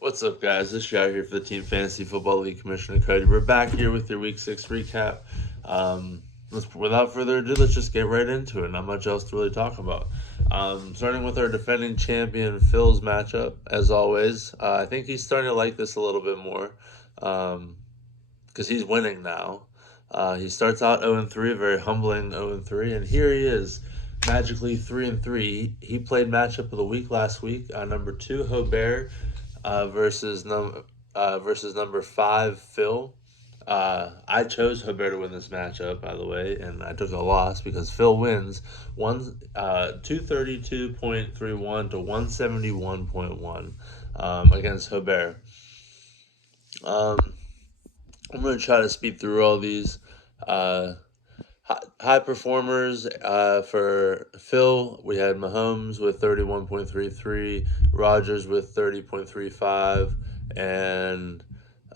What's up, guys? This guy here for the Team Fantasy Football League Commissioner Cody. We're back here with your Week 6 recap. Without further ado, let's just get right into it. Not much else to really talk about. Starting with our defending champion Phil's matchup, as always. I think he's starting to like this a little bit more because he's winning now. He starts out 0-3, very humbling 0-3, and here he is, magically 3-3. He played matchup of the week last week. Number 2, Hobert, versus number 5, Phil. I chose Hobert to win this matchup, by the way, and I took a loss because Phil wins 232.31 to 171.1 against Hobert. I'm going to try to speed through all these. High performers for Phil, we had Mahomes with 31.33, Rodgers with 30.35, and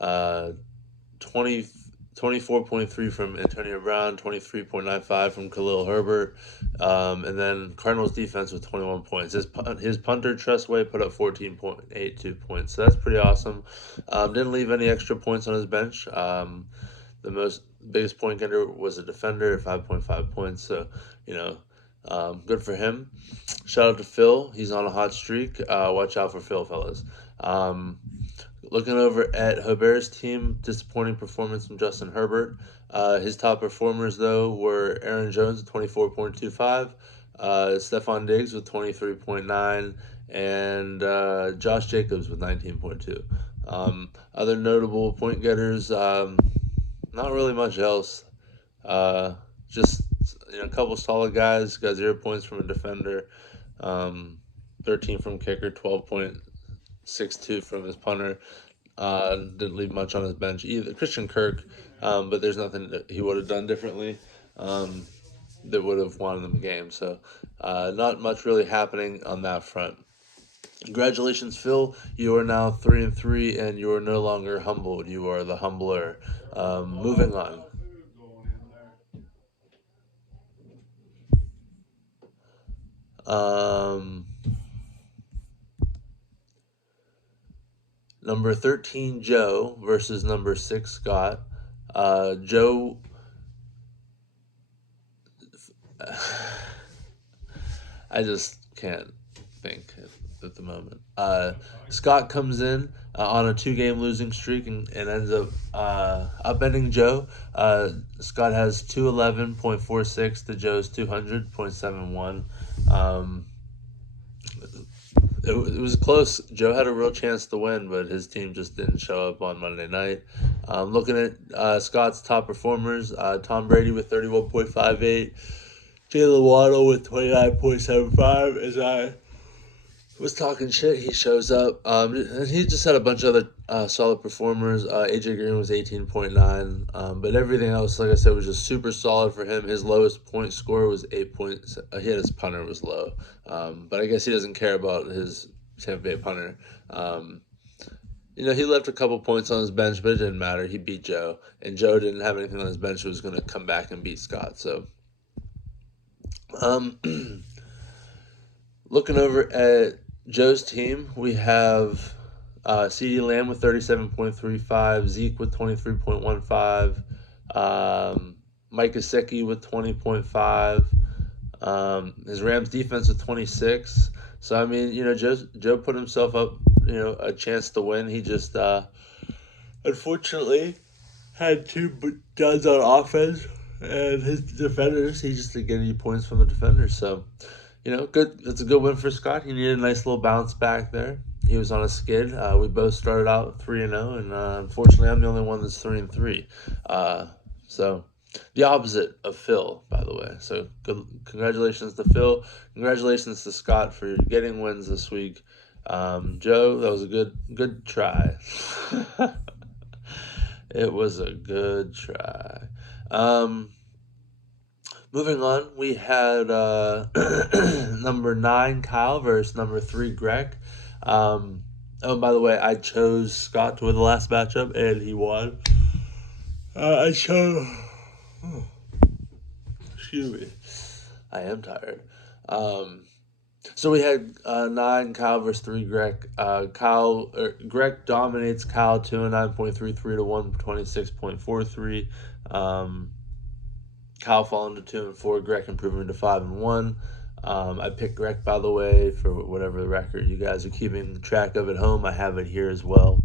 24.3 from Antonio Brown, 23.95 from Khalil Herbert, and then Cardinals defense with 21 points. His punter, Trustway, put up 14.82 points, so that's pretty awesome. Didn't leave any extra points on his bench. The biggest point getter was a defender, 5.5 points, so, good for him. Shout out to Phil. He's on a hot streak. Watch out for Phil, fellas. Looking over at Herbert's team, disappointing performance from Justin Herbert. His top performers, though, were Aaron Jones at 24.25, Stephon Diggs with 23.9, and Josh Jacobs with 19.2. Other notable point getters, not really much else. Just a couple solid guys. Got 0 points from a defender, 13 from kicker, 12.62 from his punter. Didn't leave much on his bench either. Christian Kirk, but there's nothing that he would have done differently that would have won them the game. So not much really happening on that front. Congratulations, Phil. You are now 3-3, and you are no longer humbled. You are the humbler. Moving on. Number 13, Joe, versus number 6, Scott. Joe. I just can't think at the moment. Scott comes in on a 2-game losing streak and ends up upending Joe. Scott has 211.46 to Joe's 200.71. It was close. Joe had a real chance to win, but his team just didn't show up on Monday night. Looking at Scott's top performers, Tom Brady with 31.58, Jalen Waddle with 29.75. As I was talking shit, he shows up. And he just had a bunch of other solid performers. AJ Green was 18.9, but everything else, like I said, was just super solid for him. His lowest point score was 8 points. He had his punter was low, but I guess he doesn't care about his Tampa Bay punter. He left a couple points on his bench, but it didn't matter. He beat Joe, and Joe didn't have anything on his bench who was going to come back and beat Scott. So, looking over at Joe's team, we have CeeDee Lamb with 37.35, Zeke with 23.15, Mike Gesicki with 20.5, his Rams defense with 26. So, I mean, Joe put himself up, a chance to win. He just, unfortunately, had 2 duds on offense, and his defenders, he just didn't get any points from the defenders. So, good. It's a good win for Scott. He needed a nice little bounce back there. He was on a skid. We both started out 3-0, and unfortunately, I'm the only one that's 3-3. So the opposite of Phil, by the way. So congratulations to Phil. Congratulations to Scott for getting wins this week. Joe, that was a good try. It was a good try. Moving on, we had number 9, Kyle, versus number 3, Greg. By the way, I chose Scott to win the last matchup, and he won. Excuse me. I am tired. So we had 9 Kyle versus 3 Greg. Greg dominates Kyle 209.33 to 126.43. Kyle falling to 2-4. Greg improving to 5-1. I picked Greg, by the way, for whatever the record you guys are keeping track of at home. I have it here as well.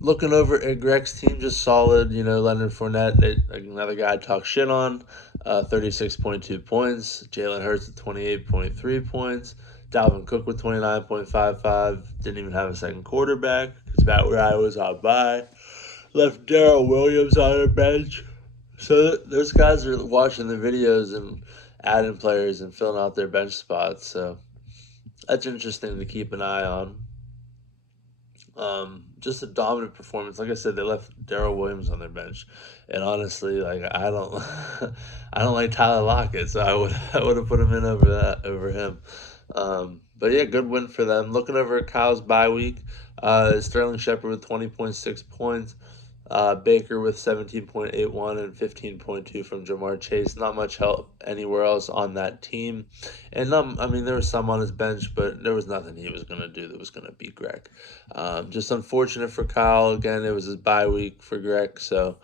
Looking over at Greg's team, just solid. Leonard Fournette, another guy I talk shit on, 36.2 points. Jalen Hurts with 28.3 points. Dalvin Cook with 29.55. Didn't even have a second quarterback. It's about where I was on bye. Left Darrell Williams on the bench. So those guys are watching the videos and adding players and filling out their bench spots. So that's interesting to keep an eye on. Just a dominant performance. Like I said, they left Darrell Williams on their bench, and honestly, I don't, I don't like Tyler Lockett, so I would have put him in over him. But yeah, good win for them. Looking over at Kyle's bye week, Sterling Shepard with 20.6 points. Baker with 17.81 and 15.2 from Jamar Chase. Not much help anywhere else on that team. And there was some on his bench, but there was nothing he was going to do that was going to beat Greg. Just unfortunate for Kyle. Again, it was his bye week for Greg. So,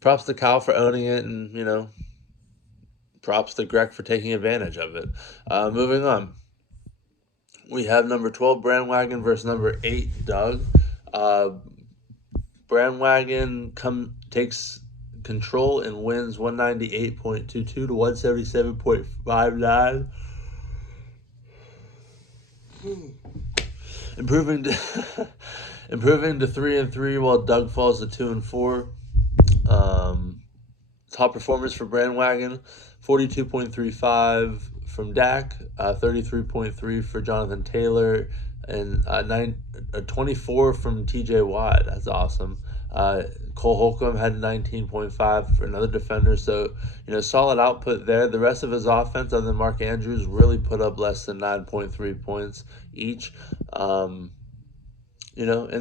props to Kyle for owning it, and, props to Greg for taking advantage of it. Moving on. We have number 12, Brandwagon, versus number 8, Doug. Brandwagon takes control and wins 198.22 to 177.59. Improving to 3-3, while Doug falls to 2-4. Top performers for Brandwagon: 42.35 from Dak, 33.3 for Jonathan Taylor, and 24 from TJ Watt. That's awesome. Cole Holcomb had 19.5 for another defender. So, solid output there. The rest of his offense, other than Mark Andrews, really put up less than 9.3 points each. And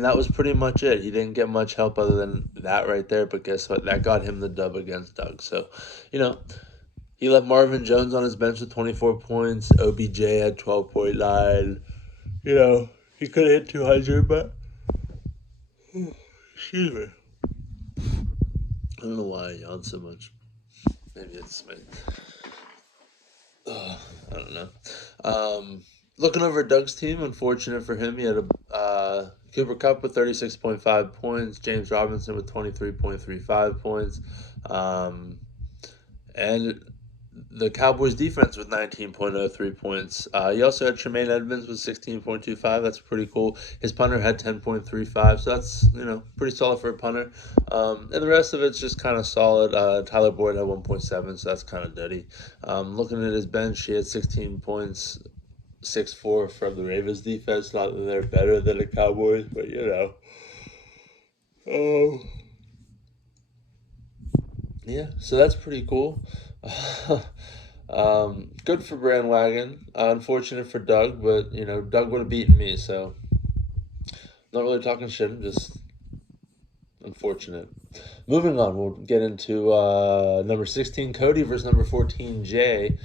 that was pretty much it. He didn't get much help other than that right there. But guess what? That got him the dub against Doug. So, he left Marvin Jones on his bench with 24 points. OBJ had 12.9. He could have hit 200, but excuse me. I don't know why I yawn so much. Maybe it's my... I don't know. Looking over Doug's team, unfortunate for him, he had a Cooper Kupp with 36.5 points, James Robinson with 23.35 points, and the Cowboys defense with 19.03 points. He also had Tremaine Edmonds with 16.25. That's pretty cool. His punter had 10.35, so that's, pretty solid for a punter. And the rest of it's just kind of solid. Tyler Boyd had 1.7, so that's kind of dirty. Looking at his bench, he had 16 points, 6-4 from the Ravens defense. Not that they're better than the Cowboys, but yeah, so that's pretty cool. Good for Brandwagon. Unfortunate for Doug, but Doug would have beaten me, so not really talking shit. I'm just unfortunate. Moving on, we'll get into number 16, Cody, versus number 14, Jay.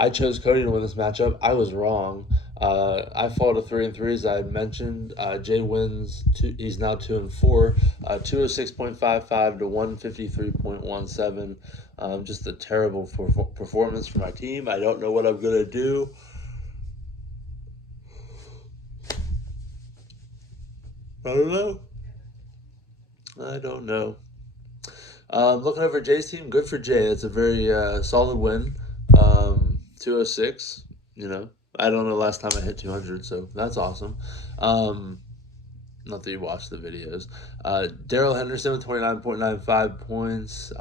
I chose Cody to win this matchup. I was wrong. I fall to 3-3, as I mentioned. Jay wins. He's now 2-4. 206.55 to 153.17. Just a terrible performance for my team. I don't know what I'm gonna do. I don't know. Looking over Jay's team, good for Jay. That's a very solid win. 206. I don't know last time I hit 200, so that's awesome. Not that you watched the videos. Darrell Henderson with 29.95 points.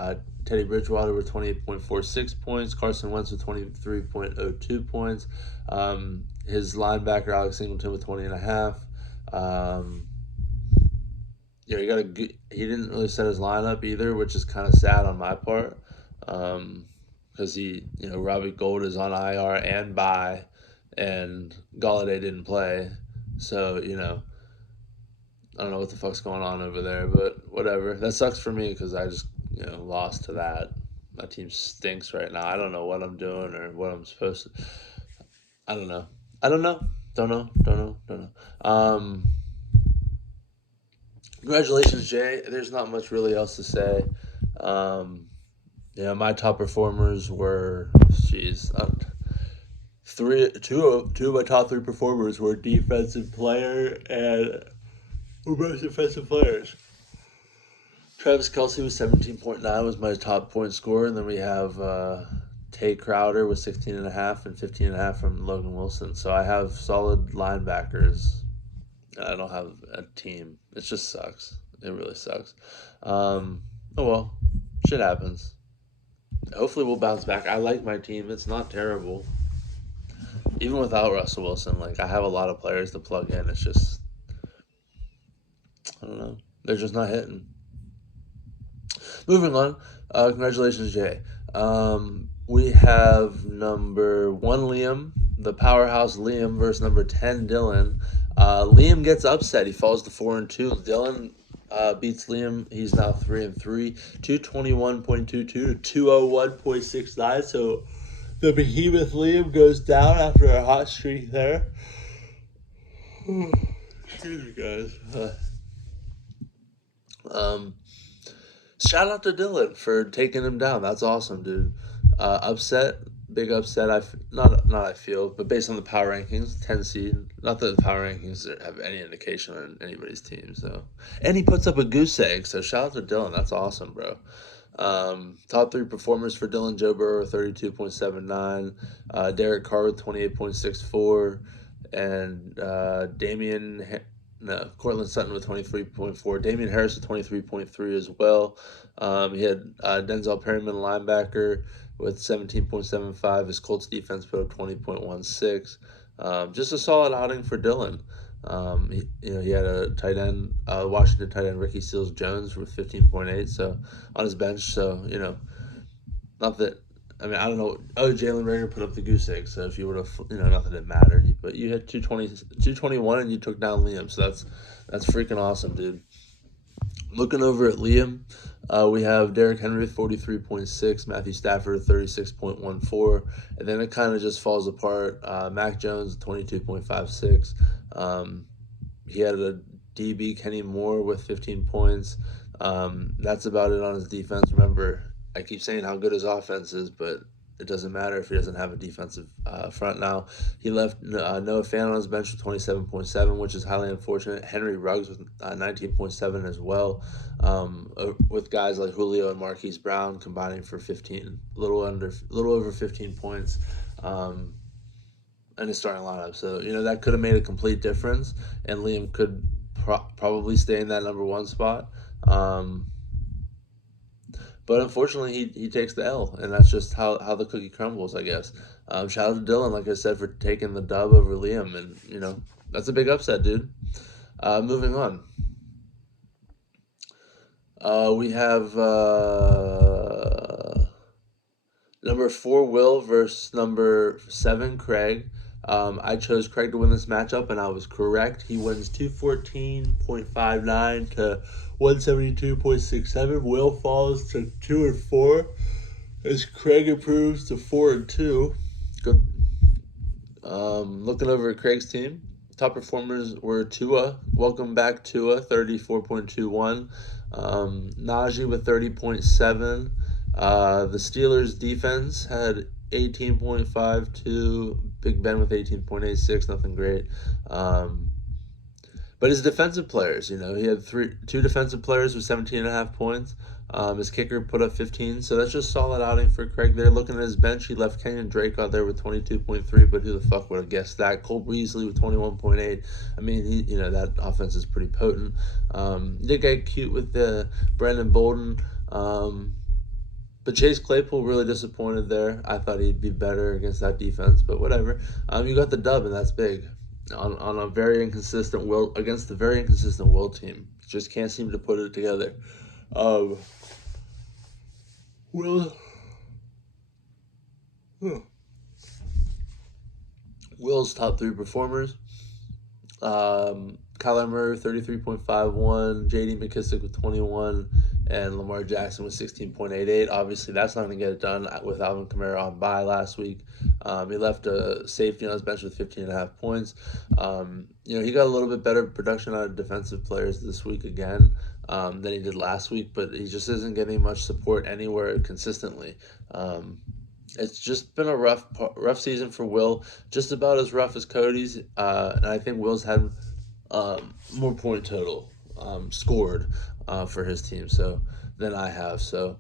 Teddy Bridgewater with 28.46 points. Carson Wentz with 23.02 points. His linebacker Alex Singleton with 20.5. He didn't really set his lineup either, which is kind of sad on my part. Because Robbie Gould is on IR and bye, and Golladay didn't play. So, I don't know what the fuck's going on over there, but whatever. That sucks for me because I just, lost to that. My team stinks right now. I don't know what I'm doing or what I'm supposed to. I don't know. I don't know. Don't know. Don't know. Don't know. Congratulations, Jay. There's not much really else to say. Yeah, my top performers were, jeez, two of my top three performers were defensive player and were both defensive players. Travis Kelce with 17.9 was my top point scorer, and then we have Tay Crowder with 16.5 and 15.5 from Logan Wilson. So I have solid linebackers. I don't have a team. It just sucks. It really sucks. Oh well, shit happens. Hopefully we'll bounce back. I like my team. It's not terrible. Even without Russell Wilson, like I have a lot of players to plug in. It's just I don't know. They're just not hitting. Moving on. Congratulations, Jay. We have number 1 Liam, the powerhouse Liam versus number 10 Dylan. Liam gets upset. He falls to 4-2. Dylan beats Liam. He's now 3-3, 221.22 to 201.69. So the behemoth Liam goes down after a hot streak there. Excuse me, guys. Shout out to Dylan for taking him down. That's awesome, dude. Upset, big upset. Not I feel, but based on the power rankings, 10 seed. Not that the power rankings have any indication on anybody's team. So, and he puts up a goose egg. So shout out to Dylan. That's awesome, bro. Top three performers for Dylan: Joe Burrow 32.79, Derek Carr with 28.64, and Cortland Sutton with 23.4. Damian Harris with 23.3 as well. He had Denzel Perryman, linebacker, with 17.75. His Colts defense put up 20.16. Just a solid outing for Dylan. He had a tight end, Washington tight end Ricky Seals-Jones with 15.8. So on his bench. So not that. I mean, I don't know. Oh, Jalen Rager put up the goose egg. So if you would have, not that it mattered, but you had 221, and you took down Liam. So that's freaking awesome, dude. Looking over at Liam, we have Derrick Henry with 43.6, Matthew Stafford 36.14, and then it kind of just falls apart. Mac Jones 22.56. He had a DB, Kenny Moore, with 15 points. That's about it on his defense. Remember, I keep saying how good his offense is, but it doesn't matter if he doesn't have a defensive front now. He left Noah Fant on his bench with 27.7, which is highly unfortunate. Henry Ruggs with 19.7 as well, with guys like Julio and Marquise Brown combining for 15, little over 15 points in his starting lineup. So, that could have made a complete difference, and Liam could probably stay in that number one spot. But unfortunately, he takes the L, and that's just how the cookie crumbles, I guess. Shout out to Dylan, like I said, for taking the dub over Liam, and, that's a big upset, dude. Moving on. We have number 4 Will versus number 7 Craig. I chose Craig to win this matchup, and I was correct. He wins 214.59 to 172.67. Will falls to 2-4 as Craig improves to 4-2. Good. Looking over at Craig's team, top performers were Tua. Welcome back, Tua, 34.21. Najee with 30.7. The Steelers defense had 18.52. Big Ben with 18.86. Nothing great. But his defensive players, he had two defensive players with 17.5 points. His kicker put up 15, so that's just solid outing for Craig there. Looking at his bench, he left Kenyon Drake out there with 22.3, but who the fuck would have guessed that? Cole Beasley with 21.8. I mean, that offense is pretty potent. Did get cute with the Brandon Bolden. But Chase Claypool really disappointed there. I thought he'd be better against that defense, but whatever. You got the dub, and that's big. On a very inconsistent Will, against a very inconsistent Will team. Just can't seem to put it together. Will's top 3 performers. Kyler Murray 33.51, J.D. McKissick with 21, and Lamar Jackson with 16.88. Obviously, that's not going to get it done with Alvin Kamara on bye last week. He left a safety on his bench with 15.5 points. He got a little bit better production out of defensive players this week again than he did last week, but he just isn't getting much support anywhere consistently. It's just been a rough season for Will, just about as rough as Cody's, and I think Will's had more point total scored for his team than I have. So,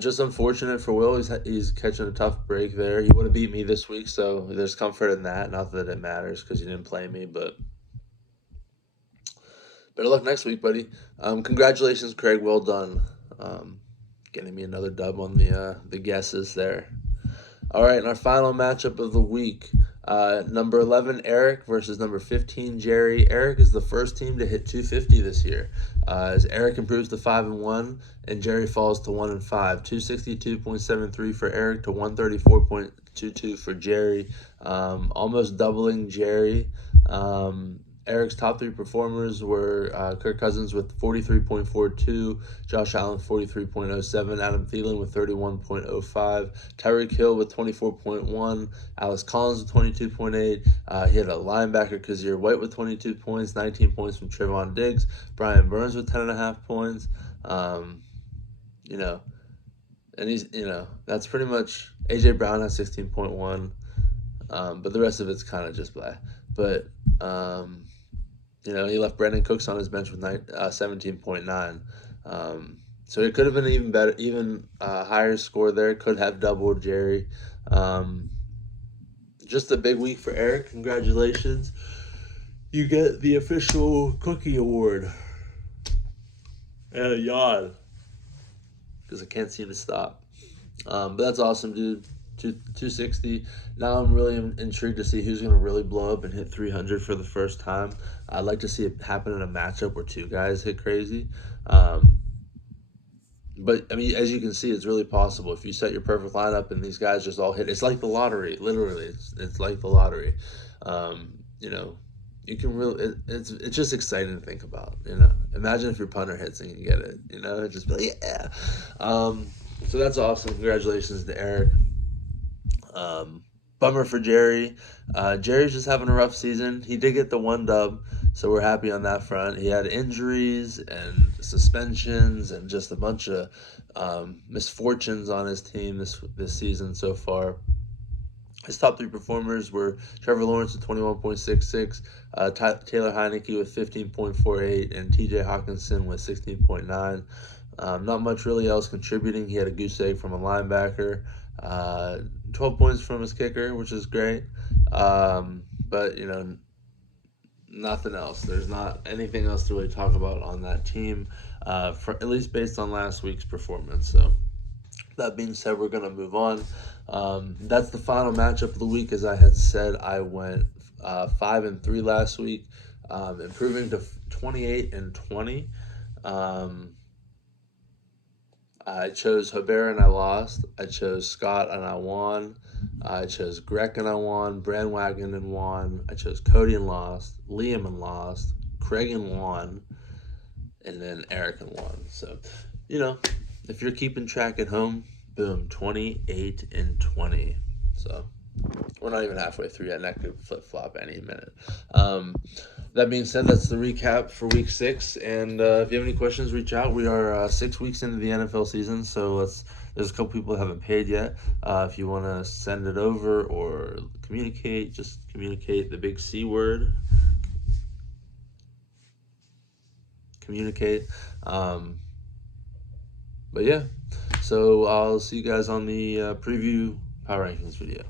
just unfortunate for Will. He's catching a tough break there. He would have beat me this week, so there's comfort in that. Not that it matters because he didn't play me, but better luck next week, buddy. Congratulations, Craig. Well done. Getting me another dub on the guesses there. All right, and our final matchup of the week. Number 11, Eric versus number 15, Jerry. Eric is the first team to hit 250 this year. As Eric improves to 5-1, and Jerry falls to 1-5. 262.73 for Eric to 134.22 for Jerry. Almost doubling Jerry. Eric's top three performers were Kirk Cousins with 43.42, Josh Allen 43.07, Adam Thielen with 31.05, Tyreek Hill with 24.1, Alex Collins with 22.8. He had a linebacker, Kazir White, with 22 points, 19 points from Trevon Diggs, Brian Burns with 10.5 points. And he's, that's pretty much, A.J. Brown has 16.1, but the rest of it's kind of just blah. But, he left Brandon Cooks on his bench with 17.9. So it could have been even better, higher score there. Could have doubled Jerry. Just a big week for Eric. Congratulations. You get the official cookie award. And a yawn. Because I can't seem to stop. But that's awesome, dude. 260. Now I'm really intrigued to see who's going to really blow up and hit 300 for the first time. I'd like to see it happen in a matchup where two guys hit crazy. But, as you can see, it's really possible. If you set your perfect lineup and these guys just all hit, it's like the lottery. Literally, it's like the lottery. You can really, it's just exciting to think about, Imagine if your punter hits and you get it, It's just like, yeah. So that's awesome. Congratulations to Eric. Bummer for Jerry. Jerry's just having a rough season. He did get the one dub, so we're happy on that front. He had injuries and suspensions and just a bunch of misfortunes on his team this season so far. His top three performers were Trevor Lawrence with 21.66, Taylor Heineke with 15.48, and TJ Hawkinson with 16.9. Not much really else contributing. He had a goose egg from a linebacker. 12 points from his kicker, which is great. But, nothing else. There's not anything else to really talk about on that team, at least based on last week's performance. So, that being said, we're going to move on. That's the final matchup of the week. As I had said, I went 5-3 last week, improving to 28-20. I chose Haber and I lost. I chose Scott and I won. I chose Greg and I won. Brandwagon and won. I chose Cody and lost. Liam and lost. Craig and won. And then Eric and won. So, if you're keeping track at home, boom, 28-20. So we're not even halfway through yet, and that could flip-flop any minute. That being said, that's the recap for Week 6, and if you have any questions, reach out. We are 6 weeks into the NFL season, so there's a couple people that haven't paid yet. If you want to send it over or communicate, just communicate the big C word. Communicate. But yeah, so I'll see you guys on the preview Power Rankings video.